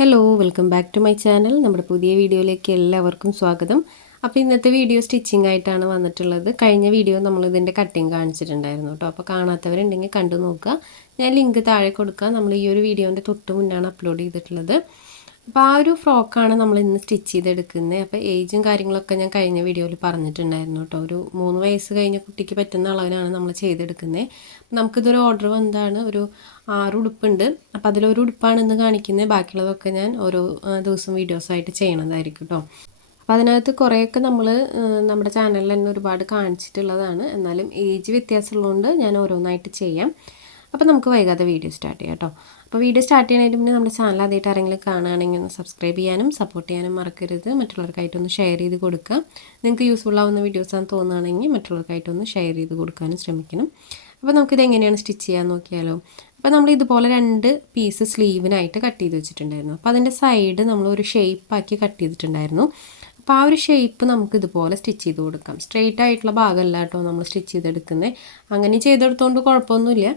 Hello welcome back to my channel. നമ്മുടെ പുതിയ വീഡിയോയിലേക്ക് എല്ലാവർക്കും സ്വാഗതം. അപ്പോൾ ഇന്നത്തെ വീഡിയോ സ്റ്റിച്ചിങ് ആയിട്ടാണ് വന്നിട്ടുള്ളത്. കഴിഞ്ഞ വീഡിയോ നമ്മൾ ഇതിൻ്റെ കട്ടിങ് കാണിച്ചിട്ടുണ്ടായിരുന്നു കേട്ടോ. അപ്പോൾ കാണാത്തവരുണ്ടെങ്കിൽ കണ്ടു നോക്കുക. ഞാൻ ലിങ്ക് താഴെ കൊടുക്കാം. നമ്മൾ ഈ ഒരു വീഡിയോൻ്റെ തൊട്ട് മുന്നാണ് അപ്ലോഡ് ചെയ്തിട്ടുള്ളത്. അപ്പോൾ ആ ഒരു ഫ്രോക്കാണ് നമ്മൾ ഇന്ന് സ്റ്റിച്ച് ചെയ്തെടുക്കുന്നത്. അപ്പോൾ ഏജും കാര്യങ്ങളൊക്കെ ഞാൻ കഴിഞ്ഞ വീഡിയോയിൽ പറഞ്ഞിട്ടുണ്ടായിരുന്നു കേട്ടോ. ഒരു 3 വയസ്സ് കഴിഞ്ഞ കുട്ടിക്ക് പറ്റുന്ന അളവിനാണ് നമ്മൾ ചെയ്തെടുക്കുന്നത്. നമുക്കിതൊരു ഓർഡർ വന്നതാണ്. ഒരു 6 ഉടുപ്പുണ്ട്. അപ്പോൾ അതിലൊരു ഉടുപ്പാണ് ഇന്ന് കാണിക്കുന്നത്. ബാക്കിയുള്ളതൊക്കെ ഞാൻ ഓരോ ദിവസം വീഡിയോസായിട്ട് ചെയ്യണതായിരിക്കും കേട്ടോ. അപ്പോൾ അതിനകത്ത് കുറേയൊക്കെ നമ്മൾ നമ്മുടെ ചാനലിൽ തന്നെ ഒരുപാട് കാണിച്ചിട്ടുള്ളതാണ്. എന്നാലും ഏജ് വ്യത്യാസമുള്ളതുകൊണ്ട് ഞാൻ ഓരോന്നായിട്ട് ചെയ്യാം. അപ്പോൾ നമുക്ക് വൈകാതെ വീഡിയോ സ്റ്റാർട്ട് ചെയ്യാം കേട്ടോ. അപ്പോൾ വീഡിയോ സ്റ്റാർട്ട് ചെയ്യുന്നതിന് മുന്നേ നമ്മുടെ ചാനൽ ആദ്യമായിട്ട് ആരെങ്കിലും കാണുകയാണെങ്കിൽ ഒന്ന് സബ്സ്ക്രൈബ് ചെയ്യാനും സപ്പോർട്ട് ചെയ്യാനും മറക്കരുത്. മറ്റുള്ളവർക്കായിട്ടൊന്ന് ഷെയർ ചെയ്ത് കൊടുക്കുക. നിങ്ങൾക്ക് യൂസ്ഫുൾ ആവുന്ന വീഡിയോസാണെന്ന് തോന്നുകയാണെങ്കിൽ മറ്റുള്ളവർക്കായിട്ടൊന്ന് ഷെയർ ചെയ്ത് കൊടുക്കാനും ശ്രമിക്കണം. അപ്പോൾ നമുക്കിത് എങ്ങനെയാണ് സ്റ്റിച്ച് ചെയ്യാൻ നോക്കിയാലോ. അപ്പോൾ നമ്മൾ ഇതുപോലെ 2 പീസ് സ്ലീവിനായിട്ട് കട്ട് ചെയ്ത് വെച്ചിട്ടുണ്ടായിരുന്നു. അപ്പോൾ അതിൻ്റെ സൈഡ് നമ്മൾ ഒരു ഷേപ്പാക്കി കട്ട് ചെയ്തിട്ടുണ്ടായിരുന്നു. അപ്പോൾ ആ ഒരു ഷേപ്പ് നമുക്ക് ഇതുപോലെ സ്റ്റിച്ച് ചെയ്ത് കൊടുക്കാം. സ്ട്രെയിറ്റ് ആയിട്ടുള്ള ഭാഗമല്ല കേട്ടോ നമ്മൾ സ്റ്റിച്ച് ചെയ്തെടുക്കുന്നത്. അങ്ങനെ ചെയ്തെടുത്തുകൊണ്ട് കുഴപ്പമൊന്നുമില്ല.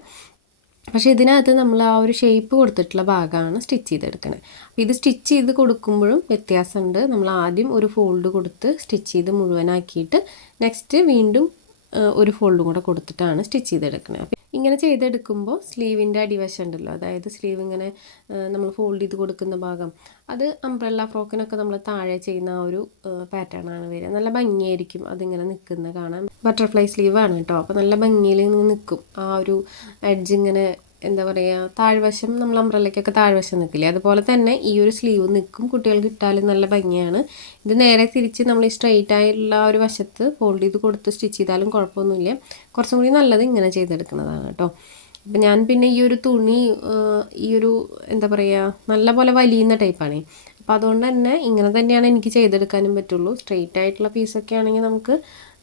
പക്ഷേ ഇതിനകത്ത് നമ്മൾ ആ ഒരു ഷേപ്പ് കൊടുത്തിട്ടുള്ള ഭാഗമാണ് സ്റ്റിച്ച് ചെയ്തെടുക്കുന്നത്. അപ്പോൾ ഇത് സ്റ്റിച്ച് ചെയ്ത് കൊടുക്കുമ്പോഴും വ്യത്യാസമുണ്ട്. നമ്മൾ ആദ്യം ഒരു ഫോൾഡ് കൊടുത്ത് സ്റ്റിച്ച് ചെയ്ത് മുഴുവനാക്കിയിട്ട് നെക്സ്റ്റ് വീണ്ടും ഒരു ഫോൾഡും കൂടെ കൊടുത്തിട്ടാണ് സ്റ്റിച്ച് ചെയ്തെടുക്കുന്നത്. അപ്പോൾ ഇങ്ങനെ ചെയ്തെടുക്കുമ്പോൾ സ്ലീവിൻ്റെ അടിവശം ഉണ്ടല്ലോ, അതായത് സ്ലീവ് ഇങ്ങനെ നമ്മൾ ഫോൾഡ് ചെയ്ത് കൊടുക്കുന്ന ഭാഗം, അത് അംബ്രല്ല ഫ്രോക്കിനൊക്കെ നമ്മൾ താഴെ ചെയ്യുന്ന ആ ഒരു പാറ്റേൺ ആണ് വരിക. നല്ല ഭംഗിയായിരിക്കും അതിങ്ങനെ നിൽക്കുന്ന കാണാൻ. ബട്ടർഫ്ലൈ സ്ലീവാണ് കേട്ടോ. അപ്പോൾ നല്ല ഭംഗിയിൽ നിൽക്കും. ആ ഒരു എഡ്ജ് ഇങ്ങനെ എന്താ പറയുക, താഴ്വശം നമ്മൾ അംബ്രല്ലയ്ക്കൊക്കെ താഴ്വശം നിൽക്കില്ലേ, അതുപോലെ തന്നെ ഈ ഒരു സ്ലീവ് നിൽക്കും. കുട്ടികൾക്ക് ഇട്ടാലും നല്ല ഭംഗിയാണ്. ഇത് നേരെ തിരിച്ച് നമ്മൾ ഈ സ്ട്രെയിറ്റ് ആയിട്ടുള്ള ഒരു വശത്ത് ഫോൾഡ് ചെയ്ത് കൊടുത്ത് സ്റ്റിച്ച് ചെയ്താലും കുഴപ്പമൊന്നുമില്ല. കുറച്ചും കൂടി നല്ലത് ഇങ്ങനെ ചെയ്തെടുക്കുന്നതാണ് കേട്ടോ. അപ്പം ഞാൻ പിന്നെ ഈ ഒരു തുണി ഈ ഒരു എന്താ പറയുക നല്ല പോലെ വലിയുന്ന ടൈപ്പാണ്. അപ്പോൾ അതുകൊണ്ട് തന്നെ ഇങ്ങനെ തന്നെയാണ് എനിക്ക് ചെയ്തെടുക്കാനും പറ്റുള്ളൂ. സ്ട്രെയിറ്റ് ആയിട്ടുള്ള പീസൊക്കെ ആണെങ്കിൽ നമുക്ക്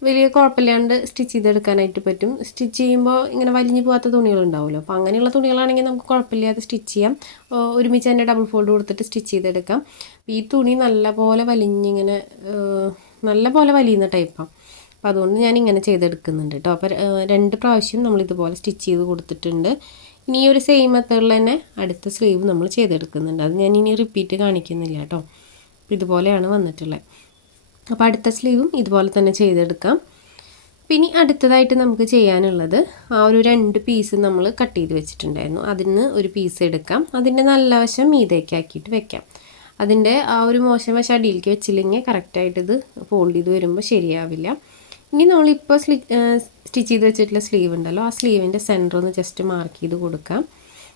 വലിയ കുഴപ്പമില്ലാണ്ട് സ്റ്റിച്ച് ചെയ്തെടുക്കാനായിട്ട് പറ്റും. സ്റ്റിച്ച് ചെയ്യുമ്പോൾ ഇങ്ങനെ വലിഞ്ഞു പോകാത്ത തുണികളുണ്ടാവുമല്ലോ. അപ്പോൾ അങ്ങനെയുള്ള തുണികളാണെങ്കിൽ നമുക്ക് കുഴപ്പമില്ലാതെ സ്റ്റിച്ച് ചെയ്യാം. ഒരുമിച്ച് തന്നെ ഡബിൾ ഫോൾഡ് കൊടുത്തിട്ട് സ്റ്റിച്ച് ചെയ്തെടുക്കാം. ഈ തുണി നല്ലപോലെ വലിഞ്ഞിങ്ങനെ നല്ലപോലെ വലിയുന്ന ടൈപ്പാണ്. അപ്പോൾ അതുകൊണ്ട് ഞാൻ ഇങ്ങനെ ചെയ്തെടുക്കുന്നുണ്ട് കേട്ടോ. അപ്പോൾ 2 പ്രാവശ്യം നമ്മളിതുപോലെ സ്റ്റിച്ച് ചെയ്ത് കൊടുത്തിട്ടുണ്ട്. ഇനി ഈ ഒരു സെയിം മെത്തേഡിൽ തന്നെ അടുത്ത സ്ലീവ് നമ്മൾ ചെയ്തെടുക്കുന്നുണ്ട്. അത് ഞാൻ ഇനി റിപ്പീറ്റ് കാണിക്കുന്നില്ല കേട്ടോ. അപ്പോൾ ഇതുപോലെയാണ് വന്നിട്ടുള്ളത്. അപ്പോൾ അടുത്ത സ്ലീവും ഇതുപോലെ തന്നെ ചെയ്തെടുക്കാം. പിന്നെ അടുത്തതായിട്ട് നമുക്ക് ചെയ്യാനുള്ളത് ആ ഒരു 2 പീസ് നമ്മൾ കട്ട് ചെയ്ത് വെച്ചിട്ടുണ്ടായിരുന്നു. അതിന് ഒരു പീസ് എടുക്കാം. അതിൻ്റെ നല്ല വശം മീതേക്ക് ആക്കിയിട്ട് വെക്കാം. അതിൻ്റെ ആ ഒരു മോശം വശം അടിയിലേക്ക് വെച്ചില്ലെങ്കിൽ കറക്റ്റായിട്ട് ഇത് ഫോൾഡ് ചെയ്ത് വരുമ്പോൾ ശരിയാവില്ല. ഇനി നമ്മളിപ്പോൾ സ്റ്റിച്ച് ചെയ്ത് വെച്ചിട്ടുള്ള സ്ലീവ് ഉണ്ടല്ലോ, ആ സ്ലീവിൻ്റെ സെൻറ്റർ ഒന്ന് ജസ്റ്റ് മാർക്ക് ചെയ്ത് കൊടുക്കാം.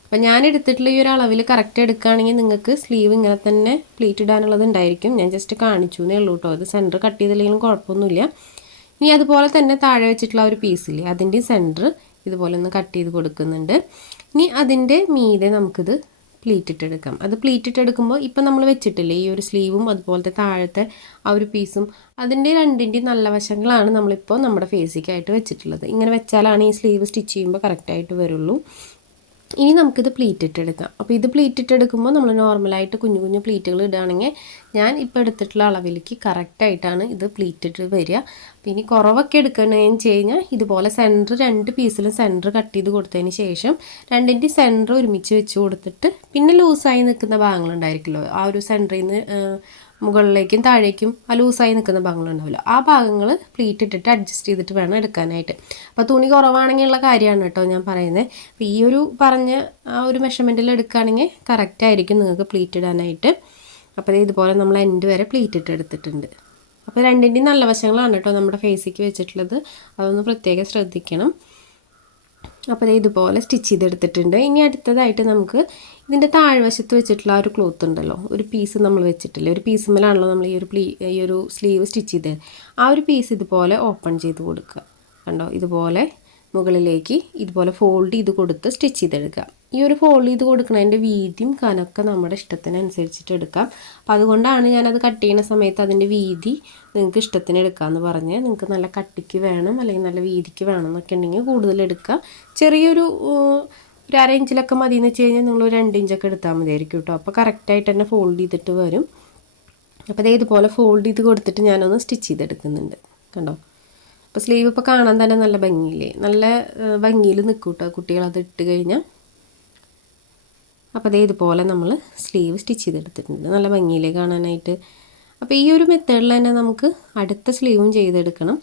അപ്പം ഞാൻ എടുത്തിട്ടുള്ള ഈ ഒരു അളവിൽ കറക്റ്റ് എടുക്കുകയാണെങ്കിൽ നിങ്ങൾക്ക് സ്ലീവ് ഇങ്ങനെ തന്നെ പ്ലീറ്റ് ഇടാനുള്ളത് ഉണ്ടായിരിക്കും. ഞാൻ ജസ്റ്റ് കാണിച്ചു എന്നേ ഉള്ളൂ കേട്ടോ. അത് സെൻറ്റർ കട്ട് ചെയ്തില്ലെങ്കിലും കുഴപ്പമൊന്നുമില്ല. ഇനി അതുപോലെ തന്നെ താഴെ വെച്ചിട്ടുള്ള ഒരു പീസില്ലേ, അതിൻ്റെ സെൻറ്റർ ഇതുപോലെ ഒന്ന് കട്ട് ചെയ്ത് കൊടുക്കുന്നുണ്ട്. ഇനി അതിൻ്റെ മീതെ നമുക്കിത് പ്ലീറ്റ് ഇട്ടെടുക്കാം. അത് പ്ലീറ്റ് ഇട്ടെടുക്കുമ്പോൾ ഇപ്പം നമ്മൾ വെച്ചിട്ടില്ലേ ഈ ഒരു സ്ലീവും അതുപോലത്തെ താഴത്തെ ആ ഒരു പീസും, അതിൻ്റെ 2ൻ്റെയും നല്ല വശങ്ങളാണ് നമ്മളിപ്പോൾ നമ്മുടെ ഫേസിക്കായിട്ട് വെച്ചിട്ടുള്ളത്. ഇങ്ങനെ വെച്ചാലാണ് ഈ സ്ലീവ് സ്റ്റിച്ച് ചെയ്യുമ്പോൾ കറക്റ്റായിട്ട് വരുള്ളൂ. ഇനി നമുക്കിത് പ്ലീറ്റ് ഇട്ടെടുക്കാം. അപ്പോൾ ഇത് പ്ലീറ്റ് ഇട്ടെടുക്കുമ്പോൾ നമ്മൾ നോർമലായിട്ട് കുഞ്ഞു കുഞ്ഞു പ്ലീറ്റുകൾ ഇടുകയാണെങ്കിൽ ഞാൻ ഇപ്പോൾ എടുത്തിട്ടുള്ള അളവിലേക്ക് കറക്റ്റായിട്ടാണ് ഇത് പ്ലീറ്റ് ഇട്ട് വരിക. പിന്നെ കുറവൊക്കെ എടുക്കണമെന്ന് വെച്ച് കഴിഞ്ഞാൽ ഇതുപോലെ സെൻറ്റർ 2 പീസിലും സെൻറ്റർ കട്ട് ചെയ്ത് കൊടുത്തതിന് ശേഷം 2ൻ്റെയും സെൻറ്റർ ഒരുമിച്ച് വെച്ച് കൊടുത്തിട്ട് പിന്നെ ലൂസായി നിൽക്കുന്ന ഭാഗങ്ങളുണ്ടായിരിക്കുമല്ലോ, ആ ഒരു സെൻറ്ററിൽ നിന്ന് മുകളിലേക്കും താഴേക്കും ആ ലൂസായി നിൽക്കുന്ന ഭാഗങ്ങളുണ്ടാവില്ല, ആ ഭാഗങ്ങൾ പ്ലീറ്റ് ഇട്ടിട്ട് അഡ്ജസ്റ്റ് ചെയ്തിട്ട് വേണം എടുക്കാനായിട്ട്. അപ്പോൾ തുണി കുറവാണെങ്കിലുള്ള കാര്യമാണ് കേട്ടോ ഞാൻ പറയുന്നത്. അപ്പോൾ ഈ ഒരു പറഞ്ഞ ആ ഒരു മെഷർമെൻറ്റിൽ എടുക്കുകയാണെങ്കിൽ കറക്റ്റായിരിക്കും നിങ്ങൾക്ക് പ്ലീറ്റ് ഇടാനായിട്ട്. അപ്പോൾ ഇതുപോലെ നമ്മൾ എൻഡ് വരെ പ്ലീറ്റ് ഇട്ട് എടുത്തിട്ടുണ്ട്. അപ്പോൾ 2ൻ്റെയും നല്ല വശങ്ങളാണ് കേട്ടോ നമ്മുടെ ഫേസിക്ക് വെച്ചിട്ടുള്ളത്. അതൊന്ന് പ്രത്യേകം ശ്രദ്ധിക്കണം. അപ്പോൾ ഇത് സ്റ്റിച്ച് ചെയ്തെടുത്തിട്ടുണ്ട്. ഇനി അടുത്തതായിട്ട് നമുക്ക് ഇതിൻ്റെ താഴ്വശത്ത് വെച്ചിട്ടുള്ള ആ ഒരു ക്ലോത്ത് ഉണ്ടല്ലോ, ഒരു പീസ് നമ്മൾ വെച്ചിട്ടില്ല, ഒരു പീസുമ്മലാണല്ലോ നമ്മൾ ഈ ഒരു സ്ലീവ് സ്റ്റിച്ച് ചെയ്തത്. ആ ഒരു പീസ് ഇതുപോലെ ഓപ്പൺ ചെയ്ത് കൊടുക്കുക. കണ്ടോ, ഇതുപോലെ മുകളിലേക്ക് ഇതുപോലെ ഫോൾഡ് ചെയ്ത് കൊടുത്ത് സ്റ്റിച്ച് ചെയ്തെടുക്കുക. ഈ ഒരു ഫോൾഡ് ചെയ്ത് കൊടുക്കുന്നതിൻ്റെ വീതിയും കനമൊക്കെ നമ്മുടെ ഇഷ്ടത്തിനനുസരിച്ചിട്ട് എടുക്കാം. അപ്പോൾ അതുകൊണ്ടാണ് ഞാനത് കട്ട് ചെയ്യുന്ന സമയത്ത് അതിൻ്റെ വീതി നിങ്ങൾക്ക് ഇഷ്ടത്തിന് എടുക്കാമെന്ന് പറഞ്ഞ്. നിങ്ങൾക്ക് നല്ല കട്ടിക്ക് വേണം അല്ലെങ്കിൽ നല്ല വീതിക്ക് വേണം എന്നൊക്കെ ഉണ്ടെങ്കിൽ കൂടുതൽ എടുക്കുക. ചെറിയൊരു 1/2 ഇഞ്ചിലൊക്കെ മതി എന്ന് വെച്ച് കഴിഞ്ഞാൽ നിങ്ങൾ 2 ഇഞ്ചൊക്കെ എടുത്താൽ മതിയായിരിക്കും കേട്ടോ. അപ്പോൾ കറക്റ്റായിട്ട് തന്നെ ഫോൾഡ് ചെയ്തിട്ട് വരും. അപ്പോൾ ഇതുപോലെ ഫോൾഡ് ചെയ്ത് കൊടുത്തിട്ട് ഞാനൊന്ന് സ്റ്റിച്ച് ചെയ്തെടുക്കുന്നുണ്ട്. കണ്ടോ, അപ്പോൾ സ്ലീവ് ഇപ്പോൾ കാണാൻ തന്നെ നല്ല ഭംഗിയില്ലേ, നല്ല ഭംഗിയിൽ നിൽക്കും കേട്ടോ കുട്ടികളത് ഇട്ട് കഴിഞ്ഞാൽ. അപ്പോൾ അതേ ഇതുപോലെ നമ്മൾ സ്ലീവ് സ്റ്റിച്ച് ചെയ്തെടുത്തിട്ടുണ്ട്, നല്ല ഭംഗിയിലേ കാണാനായിട്ട്. അപ്പോൾ ഈ ഒരു മെത്തേഡിൽ തന്നെ നമുക്ക് അടുത്ത സ്ലീവും ചെയ്തെടുക്കണം.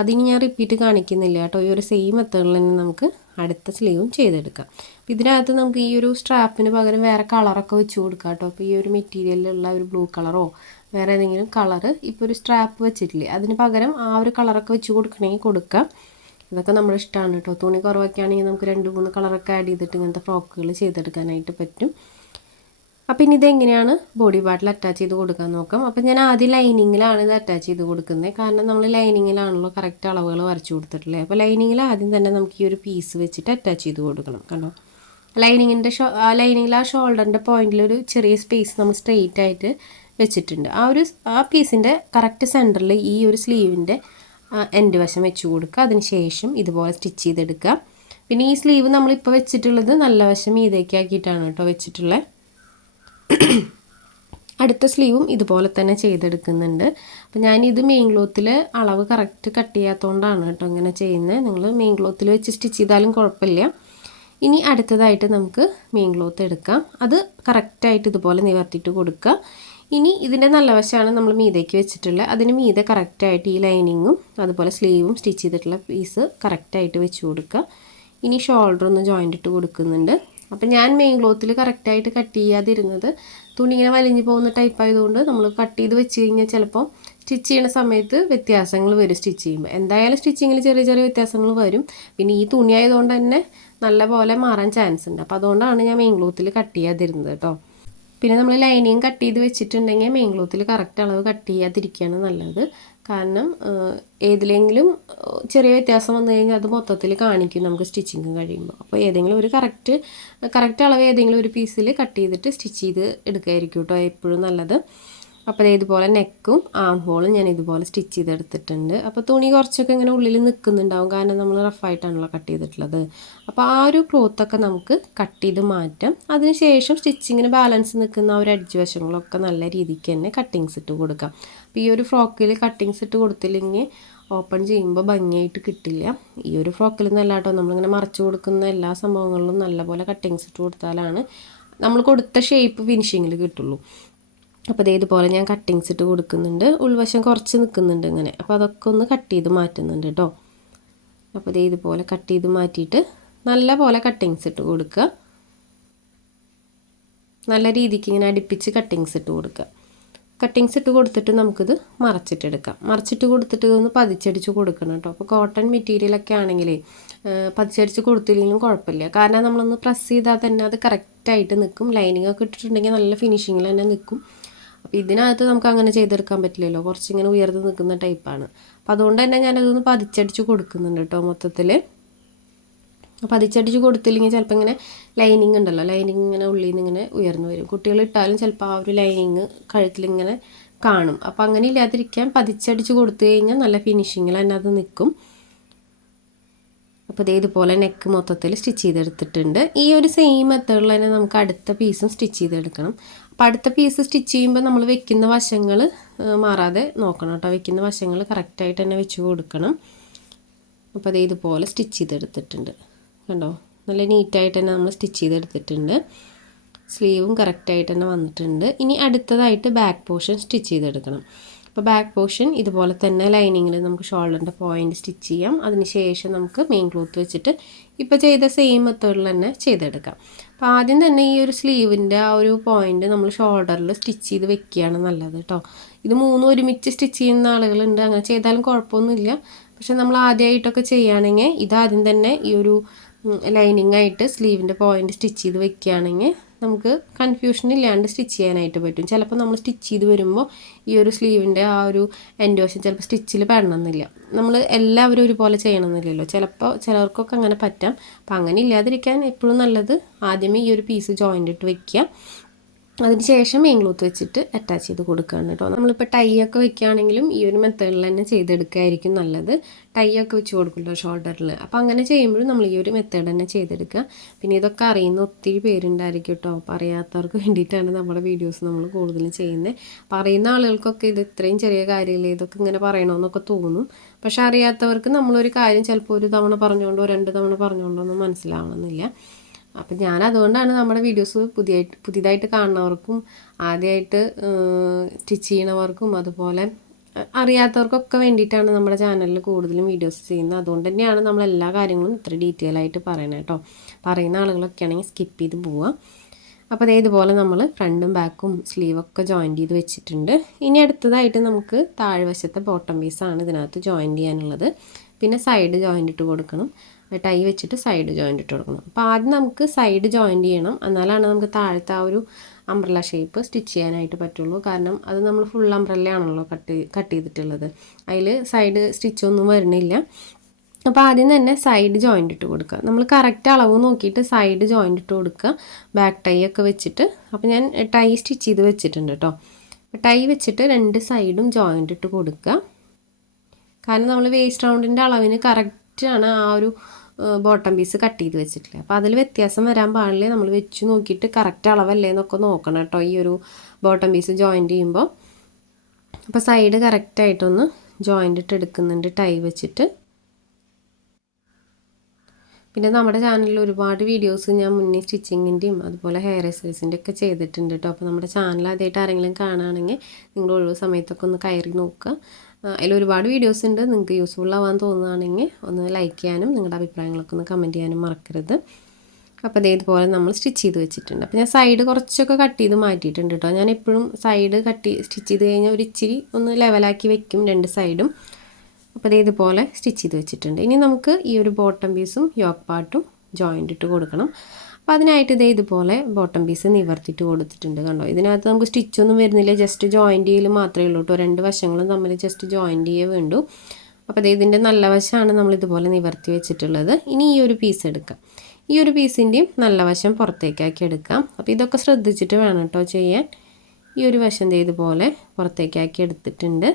അതിന് ഞാൻ റിപ്പീറ്റ് കാണിക്കുന്നില്ല കേട്ടോ. ഈ ഒരു സെയിം മെത്തേഡിൽ തന്നെ നമുക്ക് അടുത്ത സ്ലീവും ചെയ്തെടുക്കാം. ഇതിനകത്ത് നമുക്ക് ഈ ഒരു സ്ട്രാപ്പിന് പകരം വേറെ കളറൊക്കെ വെച്ച് കൊടുക്കാം കേട്ടോ. അപ്പോൾ ഈ ഒരു മെറ്റീരിയലിലുള്ള ഒരു ബ്ലൂ കളറോ വേറെ ഏതെങ്കിലും കളറ് ഇപ്പോൾ ഒരു സ്ട്രാപ്പ് വെച്ചിട്ടില്ലേ, അതിന് പകരം ആ ഒരു കളറൊക്കെ വെച്ച് കൊടുക്കണമെങ്കിൽ കൊടുക്കാം. ഇതൊക്കെ നമ്മുടെ ഇഷ്ടമാണ് കേട്ടോ. തുണി കുറവൊക്കെ ആണെങ്കിൽ നമുക്ക് 2-3 കളറൊക്കെ ആഡ് ചെയ്തിട്ട് ഇങ്ങനത്തെ ഫ്രോക്കുകൾ ചെയ്തെടുക്കാനായിട്ട് പറ്റും. അപ്പോൾ ഇനി ഇതെങ്ങനെയാണ് ബോഡി പാർട്ടിൽ അറ്റാച്ച് ചെയ്ത് കൊടുക്കാൻ നോക്കാം. അപ്പോൾ ഞാൻ ആദ്യം ലൈനിങ്ങിലാണ് ഇത് അറ്റാച്ച് ചെയ്ത് കൊടുക്കുന്നത്. കാരണം നമ്മൾ ലൈനിങ്ങിലാണല്ലോ കറക്റ്റ് അളവുകൾ വരച്ച് കൊടുത്തിട്ടുള്ളത്. അപ്പോൾ ലൈനിങ്ങിൽ ആദ്യം തന്നെ നമുക്ക് ഈ ഒരു പീസ് വെച്ചിട്ട് അറ്റാച്ച് ചെയ്ത് കൊടുക്കണം. കണ്ടോ, ലൈനിങ്ങിൽ ആ ഷോൾഡറിൻ്റെ പോയിന്റിൽ ഒരു ചെറിയ സ്പേസ് നമ്മൾ സ്ട്രെയിറ്റ് ആയിട്ട് വെച്ചിട്ടുണ്ട്. ആ പീസിൻ്റെ കറക്റ്റ് സെൻറ്ററിൽ ഈ ഒരു സ്ലീവിൻ്റെ എൻഡ് വശം വെച്ച് കൊടുക്കുക. അതിന് ശേഷം ഇതുപോലെ സ്റ്റിച്ച് ചെയ്തെടുക്കുക. പിന്നെ ഈ സ്ലീവ് നമ്മളിപ്പോൾ വെച്ചിട്ടുള്ളത് നല്ല വശം മീതേക്കാക്കിയിട്ടാണ് കേട്ടോ വെച്ചിട്ടുള്ളത്. അടുത്ത സ്ലീവും ഇതുപോലെ തന്നെ ചെയ്തെടുക്കുന്നുണ്ട്. അപ്പോൾ ഞാനിത് മെയിൻ ക്ലോത്തിൽ അളവ് കറക്റ്റ് കട്ട് ചെയ്യാത്തതുകൊണ്ടാണ് കേട്ടോ ഇങ്ങനെ ചെയ്യുന്നത്. നിങ്ങൾ മെയിൻ ക്ലോത്തിൽ വെച്ച് സ്റ്റിച്ച് ചെയ്താലും കുഴപ്പമില്ല. ഇനി അടുത്തതായിട്ട് നമുക്ക് മെയിൻ ക്ലോത്ത് എടുക്കാം. അത് കറക്റ്റായിട്ട് ഇതുപോലെ നിവർത്തിയിട്ട് കൊടുക്കുക. ഇനി ഇതിൻ്റെ നല്ല വശമാണ് നമ്മൾ മീതയ്ക്ക് വെച്ചിട്ടുള്ളത്. അതിന് മീതെ കറക്റ്റായിട്ട് ഈ ലൈനിങ്ങും അതുപോലെ സ്ലീവും സ്റ്റിച്ച് ചെയ്തിട്ടുള്ള പീസ് കറക്റ്റായിട്ട് വെച്ച് കൊടുക്കുക. ഇനി ഷോൾഡർ ഒന്ന് ജോയിൻ്റ് ഇട്ട് കൊടുക്കുന്നുണ്ട്. അപ്പം ഞാൻ മെയിൻ ക്ലോത്തിൽ കറക്റ്റായിട്ട് കട്ട് ചെയ്യാതിരുന്നത് തുണി ഇങ്ങനെ വലിഞ്ഞു പോകുന്ന ടൈപ്പ് ആയതുകൊണ്ട് നമ്മൾ കട്ട് ചെയ്ത് വെച്ച് കഴിഞ്ഞാൽ ചിലപ്പോൾ സ്റ്റിച്ച് ചെയ്യുന്ന സമയത്ത് വ്യത്യാസങ്ങൾ വരും. സ്റ്റിച്ച് ചെയ്യുമ്പോൾ എന്തായാലും സ്റ്റിച്ചിങ്ങിൽ ചെറിയ ചെറിയ വ്യത്യാസങ്ങൾ വരും. പിന്നെ ഈ തുണി ആയതുകൊണ്ട് തന്നെ നല്ല പോലെ മാറാൻ ചാൻസ് ഉണ്ട്. അപ്പോൾ അതുകൊണ്ടാണ് ഞാൻ മെയിൻ ക്ലോത്തിൽ കട്ട് ചെയ്യാതിരുന്നത് കേട്ടോ. പിന്നെ നമ്മൾ ലൈനിങ് കട്ട് ചെയ്ത് വെച്ചിട്ടുണ്ടെങ്കിൽ മെയിൻ ക്ലോത്തിൽ കറക്റ്റ് അളവ് കട്ട് ചെയ്യാതിരിക്കുകയാണ് നല്ലത്. കാരണം ഏതിലെങ്കിലും ചെറിയ വ്യത്യാസം വന്നു കഴിഞ്ഞാൽ അത് മൊത്തത്തിൽ കാണിക്കും നമുക്ക് സ്റ്റിച്ചിങ് കഴിയുമ്പോൾ. അപ്പോൾ ഏതെങ്കിലും ഒരു കറക്റ്റ് അളവ് ഏതെങ്കിലും ഒരു പീസിൽ കട്ട് ചെയ്തിട്ട് സ്റ്റിച്ച് ചെയ്ത് എടുക്കുകയായിരിക്കും കേട്ടോ എപ്പോഴും നല്ലത്. അപ്പോൾ ഇതുപോലെ നെക്കും ആം ഹോളും ഞാൻ ഇതുപോലെ സ്റ്റിച്ച് ചെയ്തെടുത്തിട്ടുണ്ട്. അപ്പോൾ തുണി കുറച്ചൊക്കെ ഇങ്ങനെ ഉള്ളിൽ നിൽക്കുന്നുണ്ടാവും, കാരണം നമ്മൾ റഫായിട്ടാണല്ലോ കട്ട് ചെയ്തിട്ടുള്ളത്. അപ്പോൾ ആ ഒരു ക്ലോത്തൊക്കെ നമുക്ക് കട്ട് ചെയ്ത് മാറ്റാം. അതിനുശേഷം സ്റ്റിച്ചിങ്ങിന് ബാലൻസ് നിൽക്കുന്ന ആ ഒരു എഡ്ജ് വശങ്ങളൊക്കെ നല്ല രീതിക്ക് തന്നെ കട്ടിങ്സ് ഇട്ട് കൊടുക്കാം. അപ്പോൾ ഈ ഒരു ഫ്രോക്കിൽ കട്ടിങ്സ് ഇട്ട് കൊടുത്തില്ലെങ്കിൽ ഓപ്പൺ ചെയ്യുമ്പോൾ ഭംഗിയായിട്ട് കിട്ടില്ല. ഈ ഒരു ഫ്രോക്കിൽ നിന്നല്ല കേട്ടോ, നമ്മളിങ്ങനെ മറച്ചു കൊടുക്കുന്ന എല്ലാ സംഭവങ്ങളിലും നല്ലപോലെ കട്ടിങ്സ് ഇട്ട് കൊടുത്താലാണ് നമ്മൾ കൊടുത്ത ഷേപ്പ് ഫിനിഷിങ്ങിൽ കിട്ടുള്ളൂ. അപ്പോൾ ഇതുപോലെ ഞാൻ കട്ടിങ്സ് ഇട്ട് കൊടുക്കുന്നുണ്ട്. ഉൾവശം കുറച്ച് നിൽക്കുന്നുണ്ട് ഇങ്ങനെ. അപ്പോൾ അതൊക്കെ ഒന്ന് കട്ട് ചെയ്ത് മാറ്റുന്നുണ്ട് കേട്ടോ. അപ്പോൾ ഇതുപോലെ കട്ട് ചെയ്ത് മാറ്റിയിട്ട് നല്ല പോലെ കട്ടിങ്സ് ഇട്ട് കൊടുക്കുക. നല്ല രീതിക്ക് ഇങ്ങനെ അടുപ്പിച്ച് കട്ടിങ്സ് ഇട്ട് കൊടുക്കുക. കട്ടിങ്സ് ഇട്ട് കൊടുത്തിട്ട് നമുക്കിത് മറച്ചിട്ടെടുക്കാം. മറച്ചിട്ട് കൊടുത്തിട്ട് ഇതൊന്ന് പതിച്ചടിച്ച് കൊടുക്കണം കേട്ടോ. അപ്പോൾ കോട്ടൺ മെറ്റീരിയലൊക്കെ ആണെങ്കിൽ പതിച്ചടിച്ച് കൊടുത്തില്ലെങ്കിലും കുഴപ്പമില്ല. കാരണം നമ്മളൊന്ന് പ്രസ് ചെയ്താൽ തന്നെ അത് കറക്റ്റായിട്ട് നിൽക്കും. ലൈനിങ് ഒക്കെ ഇട്ടിട്ടുണ്ടെങ്കിൽ നല്ല ഫിനിഷിങ്ങിൽ തന്നെ നിൽക്കും. അപ്പോൾ ഇതിനകത്ത് നമുക്ക് അങ്ങനെ ചെയ്തെടുക്കാൻ പറ്റില്ലല്ലോ, കുറച്ചിങ്ങനെ ഉയർന്ന് നിൽക്കുന്ന ടൈപ്പാണ്. അപ്പോൾ അതുകൊണ്ട് തന്നെ ഞാനതൊന്ന് പതിച്ചടിച്ച് കൊടുക്കുന്നുണ്ട് കേട്ടോ മൊത്തത്തിൽ. പതിച്ചടിച്ച് കൊടുത്തില്ലെങ്കിൽ ചിലപ്പോൾ ഇങ്ങനെ ലൈനിങ് ഉണ്ടല്ലോ, ലൈനിങ് ഇങ്ങനെ ഉള്ളിൽ നിന്ന് ഇങ്ങനെ ഉയർന്നു വരും. കുട്ടികൾ ഇട്ടാലും ചിലപ്പോൾ ആ ഒരു ലൈനിങ് കഴുത്തിലിങ്ങനെ കാണും. അപ്പോൾ അങ്ങനെ ഇല്ലാതിരിക്കാൻ പതിച്ചടിച്ച് കൊടുത്തു കഴിഞ്ഞാൽ നല്ല ഫിനിഷിങ്ങിൽ തന്നെ അത് നിൽക്കും. അപ്പോൾ ഇതുപോലെ നെക്ക് മൊത്തത്തിൽ സ്റ്റിച്ച് ചെയ്തെടുത്തിട്ടുണ്ട്. ഈ ഒരു സെയിം മെത്തേഡിൽ തന്നെ നമുക്ക് അടുത്ത പീസും സ്റ്റിച്ച് ചെയ്തെടുക്കണം. അപ്പോൾ അടുത്ത പീസ് സ്റ്റിച്ച് ചെയ്യുമ്പോൾ നമ്മൾ വെക്കുന്ന വശങ്ങൾ മാറാതെ നോക്കണം കേട്ടോ. വെക്കുന്ന വശങ്ങൾ കറക്റ്റായിട്ട് തന്നെ വെച്ച് കൊടുക്കണം. അപ്പോൾ ഇതുപോലെ സ്റ്റിച്ച് ചെയ്തെടുത്തിട്ടുണ്ട് കണ്ടോ. നല്ല നീറ്റായിട്ട് തന്നെ നമ്മൾ സ്റ്റിച്ച് ചെയ്തെടുത്തിട്ടുണ്ട്. സ്ലീവും കറക്റ്റായിട്ട് തന്നെ വന്നിട്ടുണ്ട്. ഇനി അടുത്തതായിട്ട് ബാക്ക് പോർഷൻ സ്റ്റിച്ച് ചെയ്തെടുക്കണം. അപ്പോൾ ബാക്ക് പോർഷൻ ഇതുപോലെ തന്നെ ലൈനിങ്ങിൽ നമുക്ക് ഷോൾഡറിൻ്റെ പോയിൻറ്റ് സ്റ്റിച്ച് ചെയ്യാം. അതിനുശേഷം നമുക്ക് മെയിൻ ക്ലോത്ത് വെച്ചിട്ട് ഇപ്പോൾ ചെയ്ത സെയിം മെത്തേഡിൽ തന്നെ ചെയ്തെടുക്കാം. അപ്പോൾ ആദ്യം തന്നെ ഈ ഒരു സ്ലീവിൻ്റെ ആ ഒരു പോയിൻറ്റ് നമ്മൾ ഷോൾഡറിൽ സ്റ്റിച്ച് ചെയ്ത് വെക്കുകയാണ് നല്ലത് കേട്ടോ. ഇത് മൂന്നും ഒരുമിച്ച് സ്റ്റിച്ച് ചെയ്യുന്ന ആളുകളുണ്ട്, അങ്ങനെ ചെയ്താലും കുഴപ്പമൊന്നുമില്ല. പക്ഷെ നമ്മൾ ആദ്യമായിട്ടൊക്കെ ചെയ്യുകയാണെങ്കിൽ ഇതാദ്യം തന്നെ ഈ ഒരു ലൈനിങ് ആയിട്ട് സ്ലീവിൻ്റെ പോയിൻറ്റ് സ്റ്റിച്ച് ചെയ്ത് വെക്കുകയാണെങ്കിൽ നമുക്ക് കൺഫ്യൂഷൻ ഇല്ലാണ്ട് സ്റ്റിച്ച് ചെയ്യാനായിട്ട് പറ്റും. ചിലപ്പോൾ നമ്മൾ സ്റ്റിച്ച് ചെയ്ത് വരുമ്പോൾ ഈ ഒരു സ്ലീവിൻ്റെ ആ ഒരു എൻഡ് വശം ചിലപ്പോൾ സ്റ്റിച്ചിൽ പെടണമെന്നില്ല. നമ്മൾ എല്ലാവരും ഒരുപോലെ ചെയ്യണമെന്നില്ലല്ലോ, ചിലപ്പോൾ ചിലർക്കൊക്കെ അങ്ങനെ പറ്റാം. അപ്പോൾ അങ്ങനെ ഇല്ലാതിരിക്കാൻ എപ്പോഴും നല്ലത് ആദ്യമേ ഈ ഒരു പീസ് ജോയിൻ്റ് ഇട്ട് വെക്കുക. അതിനുശേഷം മെയിൻ ക്ലോത്ത് വെച്ചിട്ട് അറ്റാച്ച് ചെയ്ത് കൊടുക്കുകയാണ് കേട്ടോ. നമ്മളിപ്പോൾ ടൈ ഒക്കെ വെക്കുകയാണെങ്കിലും ഈ ഒരു മെത്തേഡിൽ തന്നെ ചെയ്തെടുക്കുകയായിരിക്കും നല്ലത്. ടൈ ഒക്കെ വെച്ച് കൊടുക്കുമല്ലോ ഷോൾഡറിൽ. അപ്പോൾ അങ്ങനെ ചെയ്യുമ്പോഴും നമ്മൾ ഈ ഒരു മെത്തേഡ് തന്നെ ചെയ്തെടുക്കുക. പിന്നെ ഇതൊക്കെ അറിയുന്ന ഒത്തിരി പേരുണ്ടായിരിക്കും കേട്ടോ. അപ്പോൾ അറിയാത്തവർക്ക് വേണ്ടിയിട്ടാണ് നമ്മുടെ വീഡിയോസ് നമ്മൾ കൂടുതലും ചെയ്യുന്നത്. അപ്പോൾ അറിയുന്ന ആളുകൾക്കൊക്കെ ഇത് ഇത്രയും ചെറിയ കാര്യമില്ല, ഇതൊക്കെ ഇങ്ങനെ പറയണമെന്നൊക്കെ തോന്നും. പക്ഷെ അറിയാത്തവർക്ക് നമ്മളൊരു കാര്യം ചിലപ്പോൾ ഒരു തവണ പറഞ്ഞുകൊണ്ടോ 2 തവണ പറഞ്ഞുകൊണ്ടോ ഒന്നും മനസ്സിലാവണമെന്നില്ല. അപ്പം ഞാൻ അതുകൊണ്ടാണ് നമ്മുടെ വീഡിയോസ് പുതിയതായിട്ട് കാണുന്നവർക്കും ആദ്യമായിട്ട് സ്റ്റിച്ച് ചെയ്യണവർക്കും അതുപോലെ അറിയാത്തവർക്കൊക്കെ വേണ്ടിയിട്ടാണ് നമ്മുടെ ചാനലിൽ കൂടുതലും വീഡിയോസ് ചെയ്യുന്നത്. അതുകൊണ്ട് തന്നെയാണ് നമ്മൾ എല്ലാ കാര്യങ്ങളും ഇത്ര ഡീറ്റെയിൽ ആയിട്ട് പറയണത് കേട്ടോ. പറയുന്ന ആളുകളൊക്കെ ആണെങ്കിൽ സ്കിപ്പ് ചെയ്ത് പോവാം. അപ്പോൾ അതേ ഇതുപോലെ നമ്മൾ ഫ്രണ്ടും ബാക്കും സ്ലീവൊക്കെ ജോയിൻറ്റ് ചെയ്ത് വെച്ചിട്ടുണ്ട്. ഇനി അടുത്തതായിട്ട് നമുക്ക് താഴ്വശത്തെ ബോട്ടം പീസാണ് ഇതിനകത്ത് ജോയിൻറ്റ് ചെയ്യാനുള്ളത്. പിന്നെ സൈഡ് ജോയിൻ്റ് ഇട്ട് കൊടുക്കണം. ടൈ വെച്ചിട്ട് സൈഡ് ജോയിൻ്റ് ഇട്ട് കൊടുക്കണം. അപ്പോൾ ആദ്യം നമുക്ക് സൈഡ് ജോയിൻറ്റ് ചെയ്യണം. എന്നാലാണ് നമുക്ക് താഴത്തെ ആ ഒരു അംബ്രല്ല ഷേപ്പ് സ്റ്റിച്ച് ചെയ്യാനായിട്ട് പറ്റുള്ളൂ. കാരണം അത് നമ്മൾ ഫുൾ അംബ്രല്ലയാണല്ലോ കട്ട് ചെയ്തിട്ടുള്ളത്. അതിൽ സൈഡ് സ്റ്റിച്ചൊന്നും വരുന്നില്ല. അപ്പോൾ ആദ്യം തന്നെ സൈഡ് ജോയിൻ്റ് ഇട്ട് കൊടുക്കുക. നമ്മൾ കറക്റ്റ് അളവ് നോക്കിയിട്ട് സൈഡ് ജോയിൻ്റ് ഇട്ട് കൊടുക്കുക. ബാക്ക് ടൈ ഒക്കെ വെച്ചിട്ട്. അപ്പോൾ ഞാൻ ടൈ സ്റ്റിച്ച് ചെയ്ത് വെച്ചിട്ടുണ്ട് കേട്ടോ. ടൈ വെച്ചിട്ട് 2 സൈഡും ജോയിൻ്റ് ഇട്ട് കൊടുക്കുക. കാരണം നമ്മൾ വേസ്റ്റ് റൗണ്ടിൻ്റെ അളവിന് കറക്റ്റാണ് ആ ഒരു ബോട്ടം പീസ് കട്ട് ചെയ്ത് വെച്ചിട്ടില്ല. അപ്പോൾ അതിൽ വ്യത്യാസം വരാൻ പാടില്ല. നമ്മൾ വെച്ച് നോക്കിയിട്ട് കറക്റ്റ് അളവല്ലേ എന്നൊക്കെ നോക്കണം കേട്ടോ ഈ ഒരു ബോട്ടം പീസ് ജോയിൻ്റ് ചെയ്യുമ്പോൾ. അപ്പോൾ സൈഡ് കറക്റ്റായിട്ടൊന്ന് ജോയിൻ്റ് ഇട്ട് എടുക്കുന്നുണ്ട് ടൈ വെച്ചിട്ട്. പിന്നെ നമ്മുടെ ചാനലിൽ ഒരുപാട് വീഡിയോസ് ഞാൻ മുന്നേ സ്റ്റിച്ചിങ്ങിൻ്റെയും അതുപോലെ ഹെയർ എക്സസൈസിൻ്റെ ഒക്കെ ചെയ്തിട്ടുണ്ട് കേട്ടോ. അപ്പോൾ നമ്മുടെ ചാനൽ ആദ്യമായിട്ട് ആരെങ്കിലും കാണുകയാണെങ്കിൽ നിങ്ങൾ ഒഴിവ് സമയത്തൊക്കെ ഒന്ന് കയറി നോക്കുക. അതിൽ ഒരുപാട് വീഡിയോസ് ഉണ്ട്. നിങ്ങൾക്ക് യൂസ്ഫുൾ ആവാൻ തോന്നുകയാണെങ്കിൽ ഒന്ന് ലൈക്ക് ചെയ്യാനും നിങ്ങളുടെ അഭിപ്രായങ്ങളൊക്കെ ഒന്ന് കമൻറ്റ് ചെയ്യാനും മറക്കരുത്. അപ്പോൾ ഇതേപോലെ നമ്മൾ സ്റ്റിച്ച് ചെയ്ത് വെച്ചിട്ടുണ്ട്. അപ്പോൾ ഞാൻ സൈഡ് കുറച്ചൊക്കെ കട്ട് ചെയ്ത് മാറ്റിയിട്ടുണ്ട് കേട്ടോ. ഞാൻ എപ്പോഴും സൈഡ് സ്റ്റിച്ച് ചെയ്ത് കഴിഞ്ഞാൽ ഒരു ഇച്ചിരി ഒന്ന് ലെവലാക്കി വെക്കും 2 സൈഡും. അപ്പോൾ ഇതേപോലെ സ്റ്റിച്ച് ചെയ്ത് വെച്ചിട്ടുണ്ട്. ഇനി നമുക്ക് ഈ ഒരു ബോട്ടം പീസും യോക്ക് പാർട്ടും ജോയിൻ്റ് ഇട്ട് കൊടുക്കണം. അപ്പോൾ അതിനായിട്ട് ഇതേപോലെ ബോട്ടം പീസ് നിവർത്തിയിട്ട് കൊടുത്തിട്ടുണ്ട് കണ്ടോ. ഇതിനകത്ത് നമുക്ക് സ്റ്റിച്ചൊന്നും വരുന്നില്ല. ജസ്റ്റ് ജോയിൻ്റ് ചെയ്യൽ മാത്രമേ ഉള്ളൂ കേട്ടോ. 2 വശങ്ങളും തമ്മിൽ ജസ്റ്റ് ജോയിൻ്റ് ചെയ്യേ വേണ്ടൂ. അപ്പോൾ ഇതിൻ്റെ നല്ല വശമാണ് നമ്മൾ ഇതുപോലെ നിവർത്തി വെച്ചിട്ടുള്ളത്. ഇനി ഈ ഒരു പീസ് എടുക്കാം. ഈ ഒരു പീസിൻ്റെയും നല്ല വശം പുറത്തേക്കാക്കി എടുക്കാം. അപ്പോൾ ഇതൊക്കെ ശ്രദ്ധിച്ചിട്ട് വേണം കേട്ടോ ചെയ്യാൻ. ഈ ഒരു വശം ഇതുപോലെ പുറത്തേക്കാക്കി എടുത്തിട്ടുണ്ട്.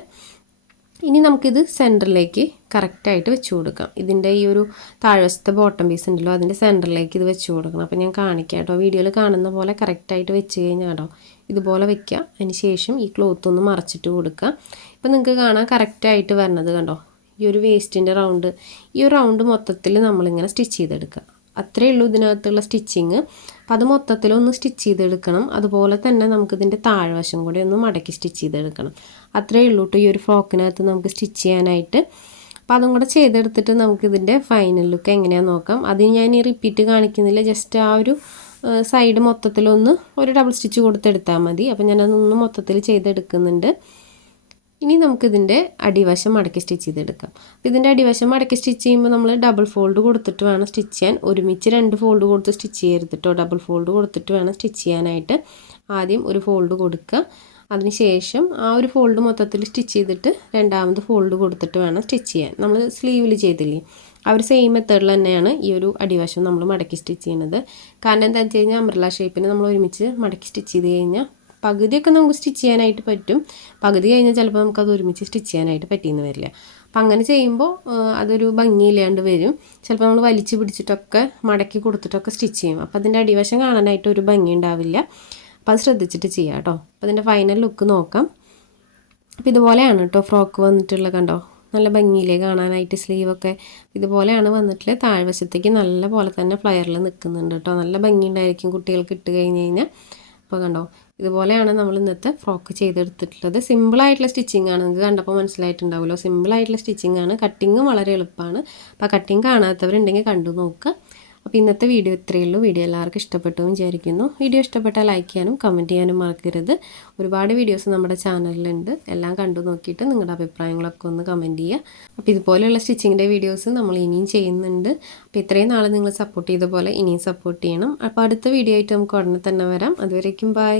ഇനി നമുക്കിത് സെൻറ്ററിലേക്ക് കറക്റ്റായിട്ട് വെച്ച് കൊടുക്കാം. ഇതിൻ്റെ ഈ ഒരു താഴ്വശത്തെ ബോട്ടം പീസ് ഉണ്ടല്ലോ അതിൻ്റെ സെൻറ്ററിലേക്ക് ഇത് വെച്ച് കൊടുക്കണം. അപ്പോൾ ഞാൻ കാണിക്കാം കേട്ടോ. വീഡിയോയിൽ കാണുന്ന പോലെ കറക്റ്റായിട്ട് വെച്ച് കഴിഞ്ഞാൽ കേട്ടോ ഇതുപോലെ വെക്കുക. അതിന് ശേഷം ഈ ക്ലോത്ത് ഒന്ന് മറച്ചിട്ട് കൊടുക്കുക. ഇപ്പോൾ നിങ്ങൾക്ക് കാണാൻ കറക്റ്റായിട്ട് വരണത് കണ്ടോ. ഈ ഒരു വേസ്റ്റിൻ്റെ റൗണ്ട്, ഈ ഒരു റൗണ്ട് മൊത്തത്തിൽ നമ്മളിങ്ങനെ സ്റ്റിച്ച് ചെയ്തെടുക്കുക. അത്രയേ ഉള്ളൂ ഇതിനകത്തുള്ള സ്റ്റിച്ചിങ്. അപ്പോൾ അത് മൊത്തത്തിലൊന്ന് സ്റ്റിച്ച് ചെയ്തെടുക്കണം. അതുപോലെ തന്നെ നമുക്കിതിൻ്റെ താഴ്വശം കൂടി ഒന്ന് മടക്കി സ്റ്റിച്ച് ചെയ്തെടുക്കണം. അത്രയേ ഉള്ളൂ കേട്ടോ ഈ ഒരു ഫ്രോക്കിനകത്ത് നമുക്ക് സ്റ്റിച്ച് ചെയ്യാനായിട്ട്. അപ്പോൾ അതും കൂടെ ചെയ്തെടുത്തിട്ട് നമുക്കിതിൻ്റെ ഫൈനൽ ലുക്ക് എങ്ങനെയാണെന്ന് നോക്കാം. അതിന് ഞാൻ ഈ റിപ്പീറ്റ് കാണിക്കുന്നില്ല. ജസ്റ്റ് ആ ഒരു സൈഡ് മൊത്തത്തിലൊന്ന് ഒരു ഡബിൾ സ്റ്റിച്ച് കൊടുത്തെടുത്താൽ മതി. അപ്പോൾ ഞാനതൊന്ന് മൊത്തത്തിൽ ചെയ്തെടുക്കുന്നുണ്ട്. ഇനി നമുക്കിതിൻ്റെ അടിവശം മടക്കി സ്റ്റിച്ച് ചെയ്തെടുക്കാം. അപ്പോൾ ഇതിൻ്റെ അടിവശം മടക്കി സ്റ്റിച്ച് ചെയ്യുമ്പോൾ നമ്മൾ ഡബിൾ ഫോൾഡ് കൊടുത്തിട്ട് വേണം സ്റ്റിച്ച് ചെയ്യാൻ. ഒരുമിച്ച് 2 ഫോൾഡ് കൊടുത്ത് സ്റ്റിച്ച് ചെയ്യരുത് കേട്ടോ. ഡബിൾ ഫോൾഡ് കൊടുത്തിട്ട് വേണം സ്റ്റിച്ച് ചെയ്യാനായിട്ട്. ആദ്യം ഒരു ഫോൾഡ് കൊടുക്കുക. അതിനുശേഷം ആ ഒരു ഫോൾഡ് മൊത്തത്തിൽ സ്റ്റിച്ച് ചെയ്തിട്ട് രണ്ടാമത് ഫോൾഡ് കൊടുത്തിട്ട് വേണം സ്റ്റിച്ച് ചെയ്യാൻ. നമ്മൾ സ്ലീവിൽ ചെയ്തില്ലേ ആ ഒരു സെയിം മെത്തേഡിൽ തന്നെയാണ് ഈ ഒരു അടിവശം നമ്മൾ മടക്കി സ്റ്റിച്ച് ചെയ്യുന്നത്. കാരണം എന്താണെന്ന് വെച്ച് കഴിഞ്ഞാൽ അംബ്രല്ല ഷേപ്പിന് നമ്മൾ ഒരുമിച്ച് മടക്കി സ്റ്റിച്ച് ചെയ്ത് കഴിഞ്ഞാൽ പകുതിയൊക്കെ നമുക്ക് സ്റ്റിച്ച് ചെയ്യാനായിട്ട് പറ്റും. പകുതി കഴിഞ്ഞാൽ ചിലപ്പോൾ നമുക്കത് ഒരുമിച്ച് സ്റ്റിച്ച് ചെയ്യാനായിട്ട് പറ്റിയെന്ന് വരില്ല. അപ്പം അങ്ങനെ ചെയ്യുമ്പോൾ അതൊരു ഭംഗിയില്ലാണ്ട് വരും. ചിലപ്പോൾ നമ്മൾ വലിച്ച് പിടിച്ചിട്ടൊക്കെ മടക്കി കൊടുത്തിട്ടൊക്കെ സ്റ്റിച്ച് ചെയ്യും. അപ്പോൾ അതിൻ്റെ അടിവശം കാണാനായിട്ട് ഒരു ഭംഗി ഉണ്ടാവില്ല. അപ്പോൾ അത് ശ്രദ്ധിച്ചിട്ട് ചെയ്യാം കേട്ടോ. അപ്പോൾ അതിൻ്റെ ഫൈനൽ ലുക്ക് നോക്കാം. അപ്പോൾ ഇതുപോലെയാണ് കേട്ടോ ഫ്രോക്ക് വന്നിട്ടുള്ളത് കണ്ടോ. നല്ല ഭംഗിയിലേ കാണാനായിട്ട്. സ്ലീവൊക്കെ ഇതുപോലെയാണ് വന്നിട്ടുള്ളത്. താഴ്വശത്തേക്ക് നല്ല പോലെ തന്നെ ഫ്ലയറിൽ നിൽക്കുന്നുണ്ട് കേട്ടോ. നല്ല ഭംഗിയുണ്ടായിരിക്കും കുട്ടികൾക്ക് ഇട്ട് കഴിഞ്ഞ് കഴിഞ്ഞാൽ. അപ്പോൾ കണ്ടോ ഇതുപോലെയാണ് നമ്മൾ ഇന്നത്തെ ഫ്രോക്ക് ചെയ്തെടുത്തിട്ടുള്ളത്. സിമ്പിളായിട്ടുള്ള സ്റ്റിച്ചിങ് ആണ്. നിങ്ങൾക്ക് കണ്ടപ്പോൾ മനസ്സിലായിട്ടുണ്ടാവുമല്ലോ. സിമ്പിളായിട്ടുള്ള സ്റ്റിച്ചിങ് ആണ്. കട്ടിങ്ങും വളരെ എളുപ്പമാണ്. അപ്പോൾ കട്ടിങ് കാണാത്തവരുണ്ടെങ്കിൽ കണ്ടു നോക്കുക. അപ്പോൾ ഇന്നത്തെ വീഡിയോ ഇത്രയേ ഉള്ളൂ. വീഡിയോ എല്ലാവർക്കും ഇഷ്ടപ്പെട്ടു വിചാരിക്കുന്നു. വീഡിയോ ഇഷ്ടപ്പെട്ടാൽ ലൈക്ക് ചെയ്യാനും കമൻറ്റ് ചെയ്യാനും മറക്കരുത്. ഒരുപാട് വീഡിയോസ് നമ്മുടെ ചാനലിലുണ്ട്. എല്ലാം കണ്ടു നോക്കിയിട്ട് നിങ്ങളുടെ അഭിപ്രായങ്ങളൊക്കെ ഒന്ന് കമൻറ്റ് ചെയ്യുക. അപ്പോൾ ഇതുപോലെയുള്ള സ്റ്റിച്ചിങ്ങിൻ്റെ വീഡിയോസ് നമ്മൾ ഇനിയും ചെയ്യുന്നുണ്ട്. അപ്പോൾ ഇത്രയും നാൾ നിങ്ങൾ സപ്പോർട്ട് ചെയ്ത പോലെ ഇനിയും സപ്പോർട്ട് ചെയ്യണം. അപ്പോൾ അടുത്ത വീഡിയോ ആയിട്ട് നമുക്ക് ഉടനെ തന്നെ വരാം. അതുവരേക്കും ബൈ.